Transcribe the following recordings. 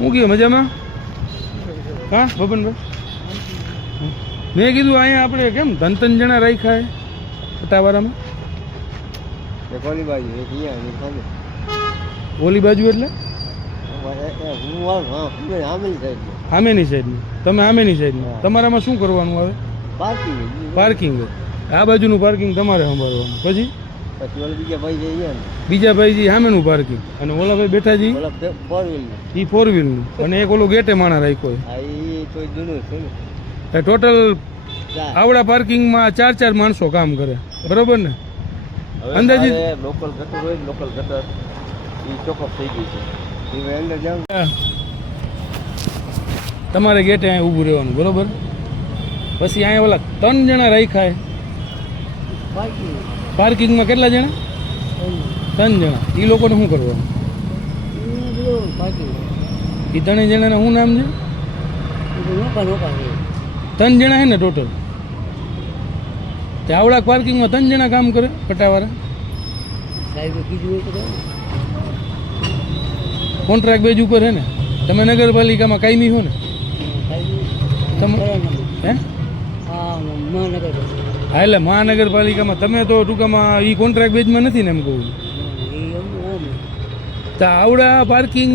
હું કયો મજામાં? હા બબનભાઈ, મેં કીધું અહીંયા આપણે કેમ ધન જણા રાખ્યા છે પટાવાળામાં? ઓલી બાજુ એટલે સામેની સાઈડની, તમે સામેની સાઈડની. તમારામાં શું કરવાનું આવે? પાર્કિંગ. આ બાજુનું પાર્કિંગ તમારે સંભાળવાનું. પછી બીજા ભાઈજી સામેનું પાર્કિંગ, અને ઓલા ભાઈ બેઠાજી એ 4 વ્હીલનું, અને એક ઓલો ગેટે માણા રાખ્યો છે. ટોટલ આવડા પાર્કિંગમાં 4 માણસો કામ કરે, બરોબર ને? અંદાજિત લોકલ ગટર હોય, લોકલ ગટર એ ચોકઅપ થઈ ગઈ છે. તમારે ગેટે અહીંયા ઊભું રહેવાનું, બરોબર? પછી અહીંયા ઓલા 3 જણા રાખ્યા. પાર્કિંગમાં કેટલા જણા? 3 જણા. એ લોકોને શું કરવાનું? એ 3 જણાને શું નામ છે? 3 જણા છે ને ટોટલ. તે આવડા પાર્કિંગમાં 3 જણા કામ કરે પટાવાળા. કોન્ટ્રાક્ટ બેઝ ઉપર છે ને? તમે નગરપાલિકામાં કાયમી હો ને? તમે હે? હા, એટલે મહાનગરપાલિકામાં તમે તો ટૂંકામાં એ કોન્ટ્રાક્ટ બેઝમાં નથી ને, એમ કહું. તો આવડા પાર્કિંગ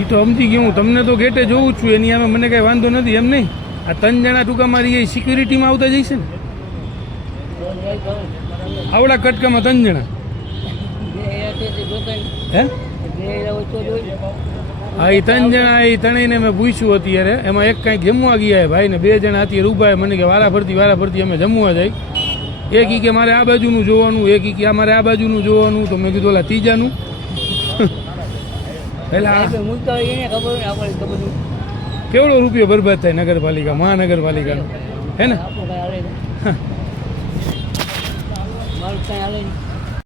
એ તો સમજી ગયું હું. તમને તો ગેટે જોઉં છું, એની આમે મને કાંઈ વાંધો નથી, એમ નહીં. આ 3 જણા ટૂંકામાં એ સિક્યુરિટીમાં આવતા જઈશે ને? આવડા કટકામાં 3 જણા હે? હા, એ 3 જણા, એ ત્રણેયને મેં પૂછ્યું અત્યારે. એમાં એક કાંઈક જમવા ગયા ભાઈ ને 2 જણા અત્યારે ઊભા. મને કે વારા ફરતી અમે જમવા જાય. એક ઈ કે મારે આ બાજુનું જોવાનું, એક ઈ કે મારે આ બાજુનું જોવાનું. તો મેં કીધું ઓલા ત્રીજાનું પેલા કેવડો રૂપિયો બરબાદ થાય નગરપાલિકા, મહાનગરપાલિકાનો, હે ને?